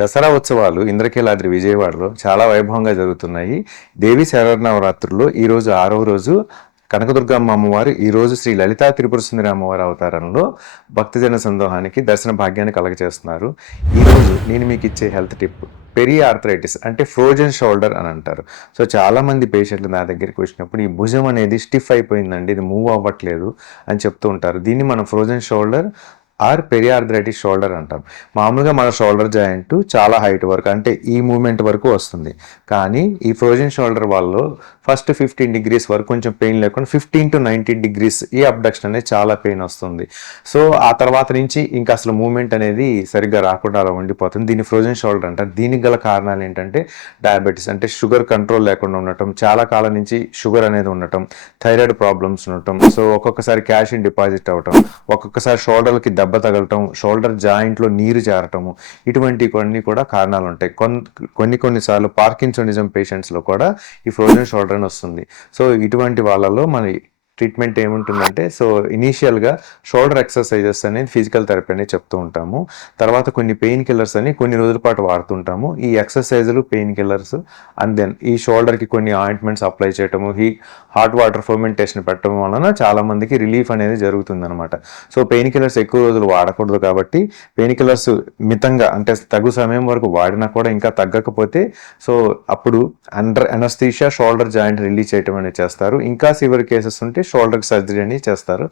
దసరా ఉత్సవాలు ఇంద్రకీలాద్రి విజయవాడలో చాలా వైభవంగా జరుగుతున్నాయి. దేవి శరన్నవరాత్రుల్లో ఈరోజు 6వ రోజు కనకదుర్గమ్మ అమ్మవారు ఈరోజు శ్రీ లలితా త్రిపుర సుందరి అమ్మవారి అవతారంలో భక్తజన సందోహానికి దర్శన భాగ్యాన్ని కలగజేస్తున్నారు. ఈరోజు నేను మీకు ఇచ్చే హెల్త్ టిప్ పెరి ఆర్థరైటిస్ అంటే ఫ్రోజన్ షోల్డర్ అని అంటారు. సో చాలామంది పేషెంట్లు నా దగ్గరికి వచ్చినప్పుడు ఈ భుజం అనేది స్టిఫ్ అయిపోయిందండి, ఇది మూవ్ అవ్వట్లేదు అని చెప్తూ ఉంటారు. దీన్ని మనం ఫ్రోజన్ షోల్డర్ ఆర్ పెరియార్థరైటిస్ షోల్డర్ అంటాం. మామూలుగా మన షోల్డర్ జాయింట్ చాలా హైట్ వరకు అంటే ఈ మూమెంట్ వరకు వస్తుంది. కానీ ఈ ఫ్రోజన్ షోల్డర్ వాళ్ళు ఫస్ట్ 15 degrees వరకు కొంచెం పెయిన్ లేకుండా 15 to 90 degrees ఈ అబ్డక్షన్ అనేది చాలా పెయిన్ వస్తుంది. సో ఆ తర్వాత నుంచి ఇంకా అసలు మూమెంట్ అనేది సరిగ్గా రాకుండా అలా ఉండిపోతుంది. దీన్ని ఫ్రోజన్ షోల్డర్ అంటారు. దీనికి గల కారణాలు ఏంటంటే డయాబెటీస్ అంటే షుగర్ కంట్రోల్ లేకుండా ఉండటం, చాలా కాలం నుంచి షుగర్ అనేది ఉండటం, థైరాయిడ్ ప్రాబ్లమ్స్ ఉండటం, సో ఒక్కొక్కసారి క్యాష్ ఇన్ డిపాజిట్ అవ్వటం, ఒక్కొక్కసారి షోల్డర్కి దెబ్బ తగలటం, షోల్డర్ జాయింట్లో నీరు చేరటము, ఇటువంటి కొన్ని కూడా కారణాలు ఉంటాయి. కొన్నిసార్లు పార్కిన్సోనిజం పేషెంట్స్లో కూడా ఈ ఫ్రోజన్ షోల్డర్ అని వస్తుంది. సో ఇటువంటి వాళ్ళలో మన ట్రీట్మెంట్ ఏముంటుందంటే, సో ఇనీషియల్గా షోల్డర్ ఎక్సర్సైజెస్ అనేది ఫిజికల్ థెరపీ అనేది చెప్తూ ఉంటాము. తర్వాత కొన్ని పెయిన్ కిల్లర్స్ అని కొన్ని రోజుల పాటు వాడుతుంటాము. ఈ ఎక్సర్సైజులు, పెయిన్ కిల్లర్స్ అండ్ దెన్ ఈ షోల్డర్కి కొన్ని ఆయింట్మెంట్స్ అప్లై చేయటము, హాట్ వాటర్ ఫర్మెంటేషన్ పెట్టడం వలన చాలామందికి రిలీఫ్ అనేది జరుగుతుందన్నమాట. సో పెయిన్ కిల్లర్స్ ఎక్కువ రోజులు వాడకూడదు కాబట్టి పెయిన్ కిల్లర్స్ మితంగా అంటే తగు సమయం వరకు వాడినా కూడా ఇంకా తగ్గకపోతే సో అప్పుడు under anaesthesia shoulder joint release చేయటం అనేది చేస్తారు. ఇంకా సివియర్ కేసెస్ ఉంటే షోల్డర్ సర్జరీ అని చేస్తారు.